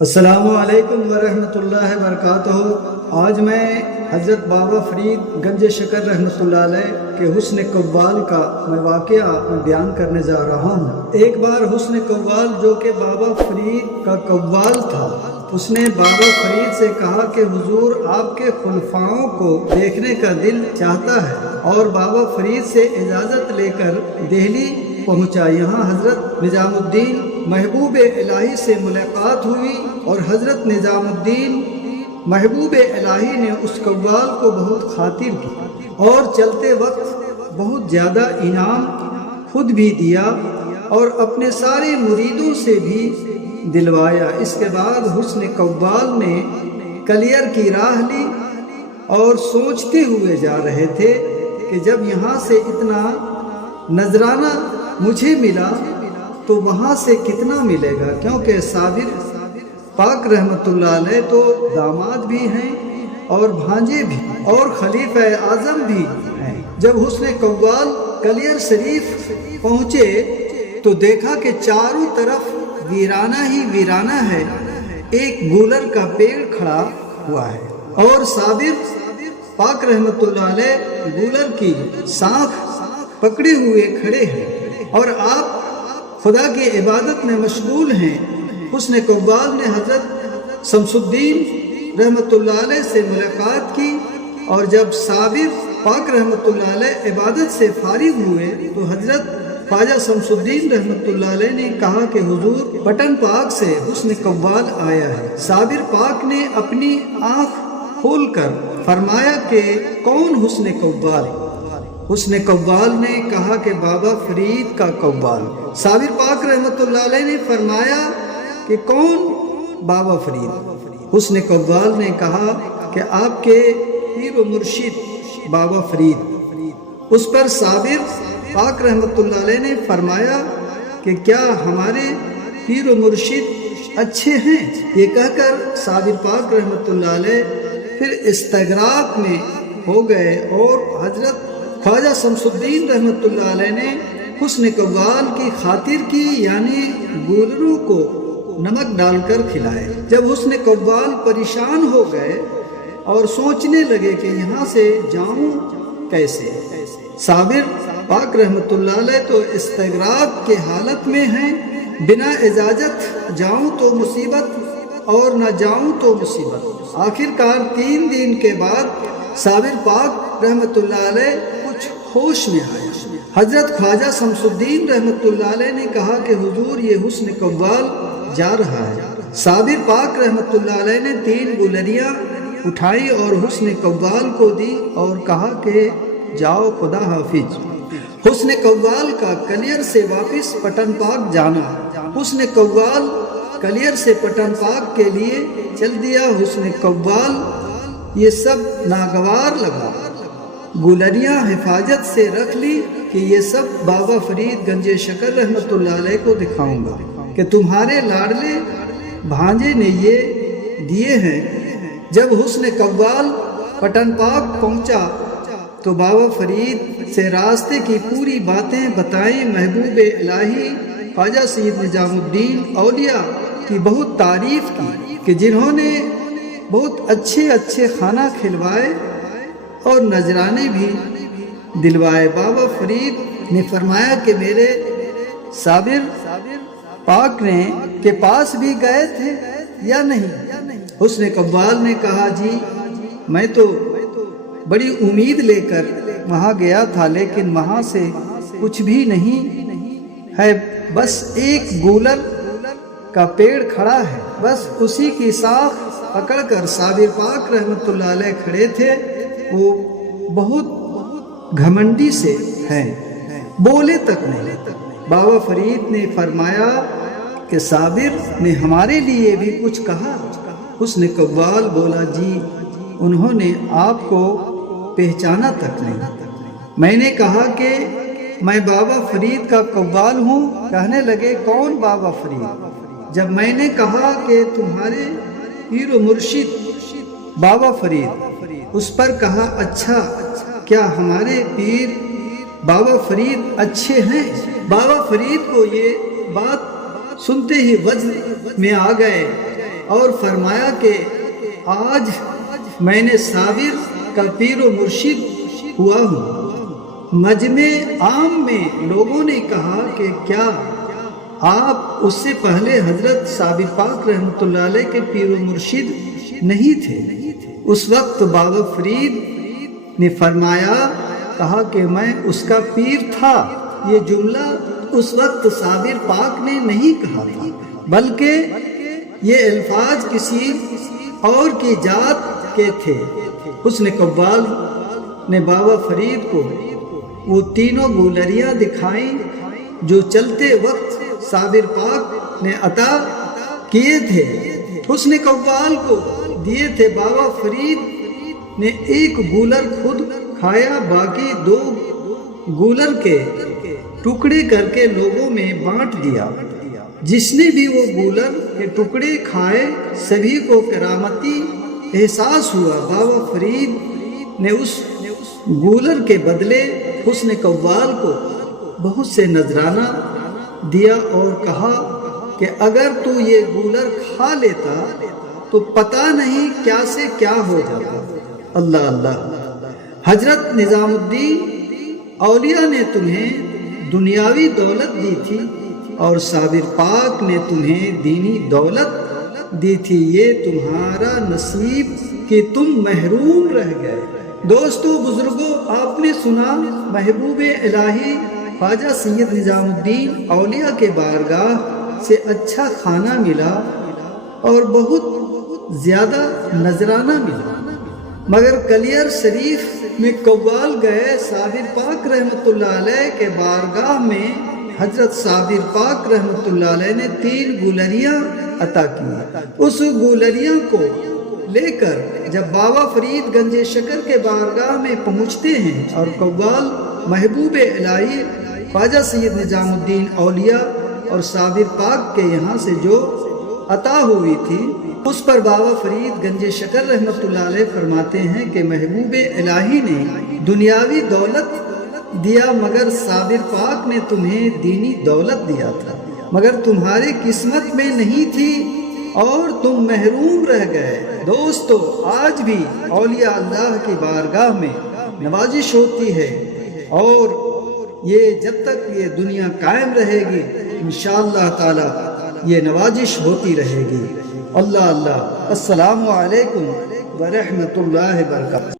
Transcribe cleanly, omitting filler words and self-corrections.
السلام علیکم ورحمۃ اللہ وبرکاتہ۔ آج میں حضرت بابا فرید گنج شکر رحمۃ اللہ علیہ کے حسن قوال کا میں واقعہ بیان کرنے جا رہا ہوں۔ ایک بار حسن قوال جو کہ بابا فرید کا قوال تھا، اس نے بابا فرید سے کہا کہ حضور آپ کے خلفاؤں کو دیکھنے کا دل چاہتا ہے، اور بابا فرید سے اجازت لے کر دہلی پہنچا۔ یہاں حضرت نظام الدین محبوب الہی سے ملاقات ہوئی، اور حضرت نظام الدین محبوب الہی نے اس قوال کو بہت خاطر کی اور چلتے وقت بہت زیادہ انعام خود بھی دیا اور اپنے سارے مریدوں سے بھی دلوایا۔ اس کے بعد حسن قوال نے کلیر کی راہ لی اور سوچتے ہوئے جا رہے تھے کہ جب یہاں سے اتنا نذرانہ مجھے ملا تو وہاں سے کتنا ملے گا، کیونکہ صابر پاک رحمت اللہ علیہ تو داماد بھی ہیں اور بھانجے بھی اور خلیفہ اعظم بھی ہیں۔ جب حسن قوال کلیر شریف پہنچے تو دیکھا کہ چاروں طرف ویرانہ ہی ویرانہ ہے، ایک گولر کا پیڑ کھڑا ہوا ہے اور صابر پاک رحمت اللہ علیہ گولر کی سانخ پکڑے ہوئے کھڑے ہیں اور آپ خدا کی عبادت میں مشغول ہیں۔ حسن قوال نے حضرت شمس الدین رحمت اللہ علیہ سے ملاقات کی، اور جب صابر پاک رحمت اللہ علیہ عبادت سے فارغ ہوئے تو حضرت خواجہ شمس الدین رحمت اللہ علیہ نے کہا کہ حضور پٹن پاک سے حسن قوال آیا ہے۔ صابر پاک نے اپنی آنکھ کھول کر فرمایا کہ کون حسن قوال؟ حسن قوال نے کہا کہ بابا فرید کا قوال۔ صابر پاک رحمت اللہ علیہ نے فرمایا کہ کون بابا فرید؟ حسن قوال نے کہا کہ آپ کے پیر و مرشد بابا فرید۔ اس پر صابر پاک رحمت اللہ علیہ نے فرمایا کہ کیا ہمارے پیر و مرشد اچھے ہیں؟ یہ کہہ کر صابر پاک رحمت اللہ علیہ پھر استغراق میں ہو گئے، اور حضرت خواجہ شمس الدین رحمت اللہ علیہ نے حسن قوال کی خاطر کی، یعنی گولروں کو نمک ڈال کر کھلائے۔ جب حسن قوال پریشان ہو گئے اور سوچنے لگے کہ یہاں سے جاؤں کیسے، صابر پاک رحمت اللہ علیہ تو استغراق کے حالت میں ہیں، بنا اجازت جاؤں تو مصیبت اور نہ جاؤں تو مصیبت۔ آخر کار 3 دن کے بعد صابر پاک رحمت اللہ علیہ کچھ ہوش میں آیا۔ حضرت خواجہ شمس الدین رحمت اللہ علیہ نے کہا کہ حضور یہ حسن قوال جا رہا ہے۔ صابر پاک رحمت اللہ علیہ نے 3 گولریاں اٹھائی اور حسن قوال کو دی اور کہا کہ جاؤ، خدا حافظ۔ حسن قوال کا کلیر سے واپس پٹن پاک جانا۔ حسن قوال کلیر سے پٹن پاک کے لیے چل دیا۔ حسن قوال یہ سب ناگوار لگا، گولریاں حفاظت سے رکھ لی کہ یہ سب بابا فرید گنج شکر رحمت اللہ علیہ کو دکھاؤں گا کہ تمہارے لاڈلے بھانجے نے یہ دیے ہیں۔ جب حسن قوال پٹن پاک پہنچا تو بابا فرید سے راستے کی پوری باتیں بتائیں۔ محبوب الہی خواجہ سید نظام الدین اولیاء کی بہت تعریف کی کہ جنہوں نے بہت اچھے کھانا کھلوائے اور نذرانے بھی دلوائے۔ بابا فرید نے فرمایا کہ میرے صابر پاک نے کے پاس بھی گئے تھے یا نہیں؟ حسن قوال نے کہا جی میں تو بڑی امید لے کر وہاں گیا تھا، لیکن وہاں سے کچھ بھی نہیں ہے، بس ایک گولر کا پیڑ کھڑا ہے، بس اسی کی ساخ پکڑ کر صابر پاک رحمت اللہ علیہ کھڑے تھے۔ وہ بہت گھمنڈی سے ہیں، بولے تک نہیں۔ بابا فرید نے فرمایا کہ صابر نے ہمارے لیے بھی کچھ کہا؟ حسن قوال بولا جی انہوں نے آپ کو پہچانا تک نہیں۔ میں نے کہا کہ میں بابا فرید کا قوال ہوں۔ کہنے لگے کون بابا فرید؟ جب میں نے کہا کہ تمہارے پیر و مرشد بابا فرید، اس پر کہا اچھا کیا ہمارے پیر بابا فرید اچھے ہیں؟ بابا فرید کو یہ بات سنتے ہی وجد میں آ گئے اور فرمایا کہ آج میں نے صابر کا پیر و مرشد ہوا ہوں۔ مجمع عام میں لوگوں نے کہا کہ کیا آپ اس سے پہلے حضرت صابر پاک رحمۃ اللہ علیہ کے پیر و مرشد نہیں تھے؟ اس وقت بابا فرید نے فرمایا، کہا کہ میں اس کا پیر تھا۔ یہ جملہ اس وقت صابر پاک نے نہیں کہا تھا، بلکہ یہ الفاظ کسی اور کی ذات کے تھے۔ حسن قوال نے بابا فرید کو وہ تینوں گولریاں دکھائیں جو چلتے وقت صابر پاک نے عطا کیے تھے۔ حسن قوال کو دیے تھے۔ بابا فرید نے ایک گولر خود کھایا، باقی 2 گولر کے ٹکڑے کر کے لوگوں میں بانٹ دیا۔ جس نے بھی وہ گولر کے ٹکڑے کھائے سبھی کو کرامتی احساس ہوا۔ بابا فرید نے اس گولر کے بدلے حسن قوال کو بہت سے نذرانہ دیا اور کہا کہ اگر تو یہ گولر کھا لیتا تو پتہ نہیں کیا سے کیا ہو جاتا۔ اللہ اللہ۔ حضرت نظام الدین اولیاء نے تمہیں دنیاوی دولت دی تھی اور صابر پاک نے تمہیں دینی دولت دی تھی۔ یہ تمہارا نصیب کہ تم محروم رہ گئے۔ دوستو بزرگوں، آپ نے سنا محبوب الہی خواجہ سید نظام الدین اولیاء کے بارگاہ سے اچھا کھانا ملا اور بہت زیادہ نذرانہ ملا، مگر کلیر شریف میں قوال گئے۔ صابر پاک رحمۃ اللہ علیہ کے بارگاہ میں حضرت صابر پاک رحمۃ اللہ علیہ نے 3 گولریاں عطا کی۔ اس گولریاں کو لے کر جب بابا فرید گنج شکر کے بارگاہ میں پہنچتے ہیں اور قوال محبوب الہی خواجہ سید نظام الدین اولیاء اور صابر پاک کے یہاں سے جو عطا ہوئی تھی اس پر بابا فرید گنج شکر رحمۃ اللہ علیہ فرماتے ہیں کہ محبوب الہی نے دنیاوی دولت دیا مگر صابر پاک نے تمہیں دینی دولت دیا تھا، مگر تمہاری قسمت میں نہیں تھی اور تم محروم رہ گئے۔ دوستو آج بھی اولیاء اللہ کی بارگاہ میں نوازش ہوتی ہے اور یہ جب تک یہ دنیا قائم رہے گی انشاءاللہ تعالی یہ نوازش ہوتی رہے گی۔ اللہ اللہ۔ السلام علیکم ورحمۃ اللہ وبرکاتہ۔